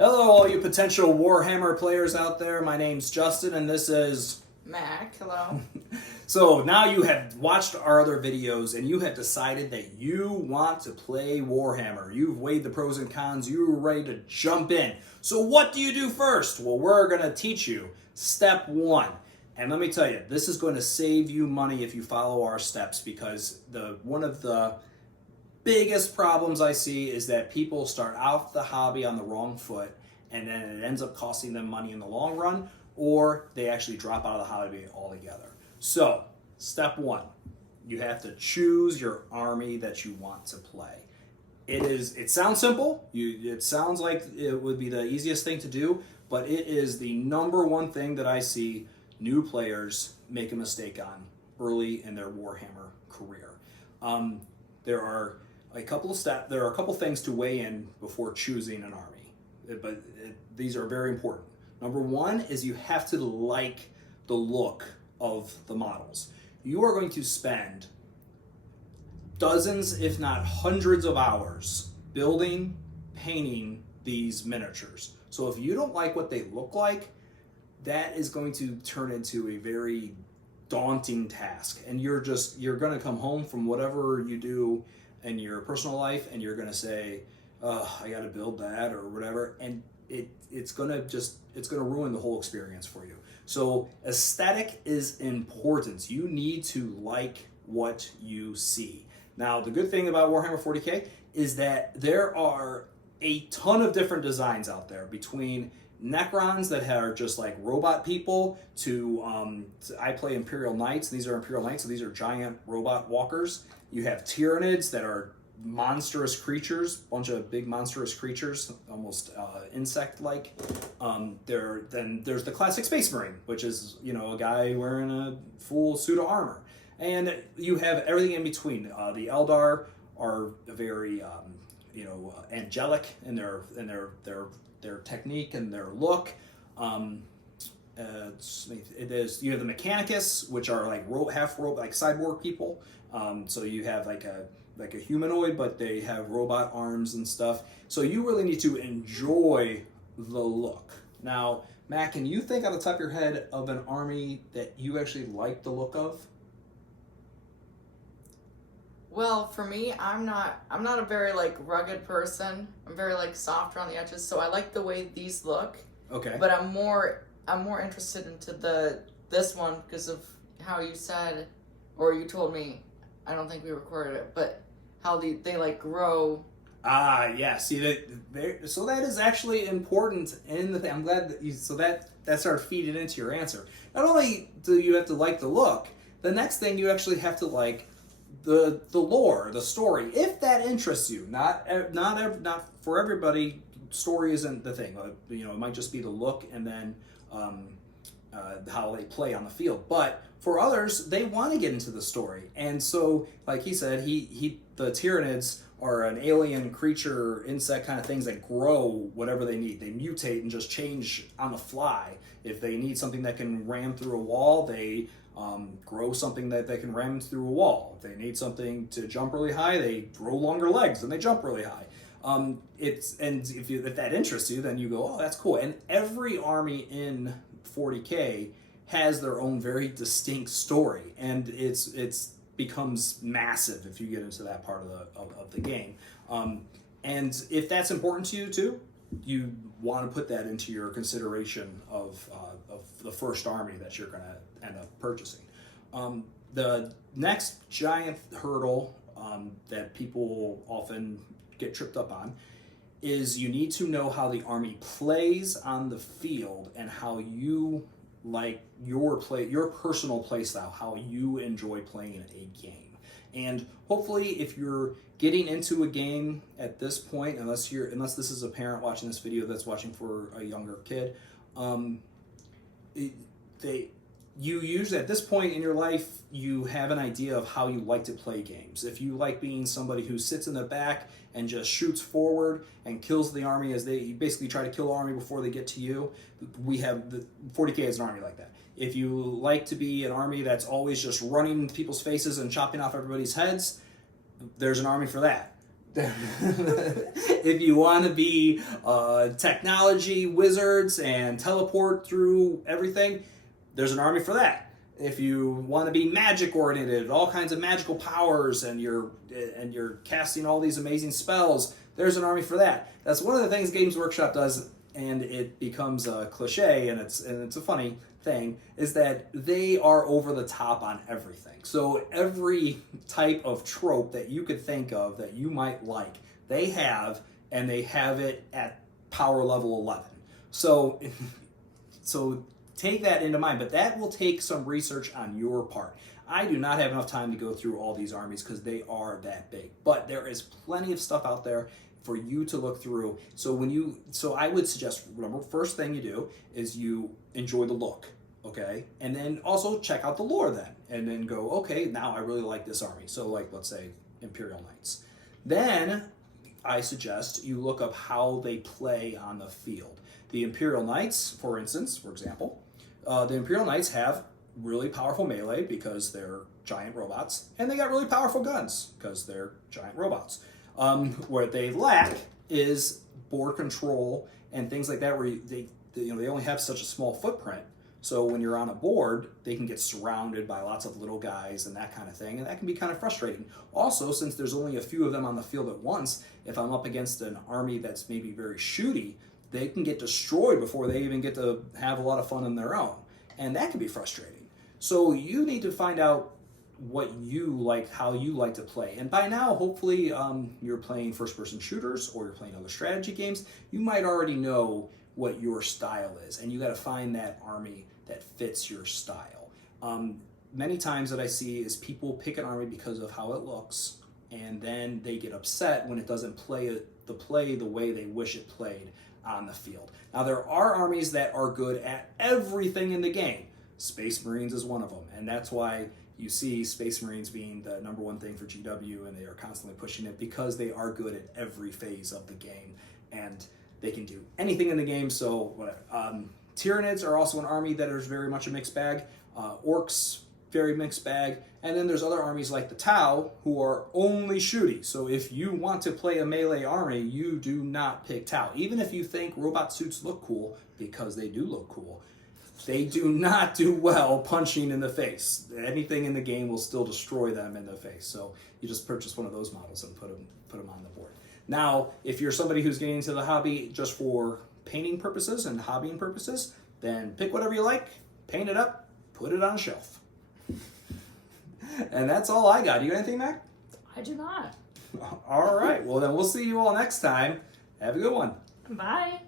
Hello, all you potential Warhammer players out there. My name's Justin, and this is Mack, hello. So now you have watched our other videos, and you have decided that you want to play Warhammer. You've weighed the pros and cons. You're ready to jump in. So what do you do first? Well, we're going to teach you step one. And let me tell you, this is going to save you money if you follow our steps, because one of the biggest problems I see is that people start out the hobby on the wrong foot, and then it ends up costing them money in the long run, or they actually drop out of the hobby altogether. So, step one, you have to choose your army that you want to play. It sounds simple. It sounds like it would be the easiest thing to do, but it is the number one thing that I see new players make a mistake on early in their Warhammer career. There are a couple things to weigh in before choosing an army, but these are very important. Number one is you have to like the look of the models. You are going to spend dozens, if not hundreds of hours building, painting these miniatures. So if you don't like what they look like, that is going to turn into a very daunting task. And you're going to come home from whatever you do in your personal life, and you're going to say, I got to build that or whatever. And it's going to ruin the whole experience for you. So aesthetic is important. You need to like what you see. Now, the good thing about Warhammer 40k is that there are a ton of different designs out there, between Necrons that are just like robot people to I play Imperial Knights. These are Imperial Knights, so these are giant robot walkers. You have Tyranids that are monstrous creatures, bunch of big monstrous creatures, almost insect-like. Then there's the classic Space Marine, which is a guy wearing a full suit of armor, and you have everything in between. The Eldar are very angelic in their technique and their look. You have the Mechanicus, which are like half robot, like cyborg people. So you have like a humanoid, but they have robot arms and stuff. So you really need to enjoy the look. Now, Matt, can you think on the top of your head of an army that you actually like the look of? Well, for me, I'm not a very rugged person. I'm very soft around the edges, so I like the way these look. Okay. But I'm more interested into this one because of how you said, or you told me, I don't think we recorded it, but how they grow. Yeah. See so that is actually important in the thing. I'm glad that that started feeding into your answer. Not only do you have to like the look, the next thing you actually have to like the lore, the story, if that interests you. Not for everybody. Story isn't the thing. It might just be the look and then how they play on the field. But for others, they want to get into the story, and so, like he said, the Tyranids are an alien creature, insect kind of things that grow whatever they need. They mutate and just change on the fly. If they need something that can ram through a wall, they grow something that they can ram through a wall. If they need something to jump really high, they grow longer legs and they jump really high. If that interests you, then you go, oh, that's cool. And every army in 40k has their own very distinct story, and it's becomes massive if you get into that part of the game. And if that's important to you too, you want to put that into your consideration of the first army that you're going to end up purchasing. The next giant hurdle that people often get tripped up on is you need to know how the army plays on the field and how you like your personal play style, how you enjoy playing a game. And hopefully, if you're getting into a game at this point, unless this is a parent watching this video that's watching for a younger kid, you usually, at this point in your life, you have an idea of how you like to play games. If you like being somebody who sits in the back and just shoots forward and kills the army as they basically try to kill the army before they get to you, we have the 40k is an army like that. If you like to be an army that's always just running in people's faces and chopping off everybody's heads, there's an army for that. If you want to be technology wizards and teleport through everything, there's an army for that. If you want to be magic oriented, all kinds of magical powers, and you're casting all these amazing spells, there's an army for that. That's one of the things Games Workshop does, and it becomes a cliche, and it's a funny thing, is that they are over the top on everything. So every type of trope that you could think of that you might like, they have, and they have it at power level 11. So take that into mind, but that will take some research on your part. I do not have enough time to go through all these armies because they are that big, but there is plenty of stuff out there for you to look through. So I would suggest, remember, first thing you do is you enjoy the look, okay? And then also check out the lore then, and then go, okay, now I really like this army. So like, let's say Imperial Knights. Then I suggest you look up how they play on the field. The Imperial Knights, for example, the Imperial Knights have really powerful melee because they're giant robots, and they got really powerful guns because they're giant robots. What they lack is board control and things like that, where they only have such a small footprint. So when you're on a board, they can get surrounded by lots of little guys and that kind of thing, and that can be kind of frustrating. Also, since there's only a few of them on the field at once, if I'm up against an army that's maybe very shooty, they can get destroyed before they even get to have a lot of fun on their own, and that can be frustrating. So you need to find out what you like, how you like to play. And by now, hopefully, you're playing first-person shooters or you're playing other strategy games. You might already know what your style is, and you got to find that army that fits your style. Many times that I see is people pick an army because of how it looks, and then they get upset when it doesn't play the way they wish it played on the field. Now, there are armies that are good at everything in the game. Space Marines is one of them, and that's why you see Space Marines being the number one thing for GW, and they are constantly pushing it because they are good at every phase of the game, and they can do anything in the game, so whatever. Tyranids are also an army that is very much a mixed bag. Orcs, very mixed bag. And then there's other armies like the Tau who are only shooty. So if you want to play a melee army, you do not pick Tau. Even if you think robot suits look cool, because they do look cool, they do not do well punching in the face. Anything in the game will still destroy them in the face. So you just purchase one of those models and put them on the board. Now, if you're somebody who's getting into the hobby just for painting purposes and hobbying purposes, then pick whatever you like, paint it up, put it on a shelf. And that's all I got. Do you got anything, Mac? I do not. All right. Well, then we'll see you all next time. Have a good one. Bye.